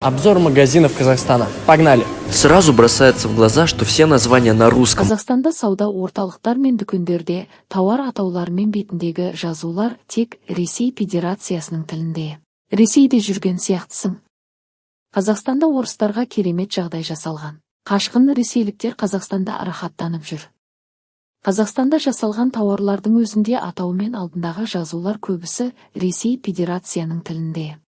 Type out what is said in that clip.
Обзор магазинов Казахстана. Погнали! Сразу бросается в глаза, что все названия на русском. Қазақстанда сауда орталықтар мен дүкендерде тауар атауларымен бетіндегі жазулар тек Ресей Федерациясының тілінде. Ресейде жүрген сияқтысың. Қазақстанда орыстарға керемет жағдай жасалған. Қашқын ресейліктер Қазақстанда рахаттанып жүр. Қазақстанда жасалған тауарлардың өзінде атаумен алдындағы жазулар көбісі Ресей Федерацияның тілінде.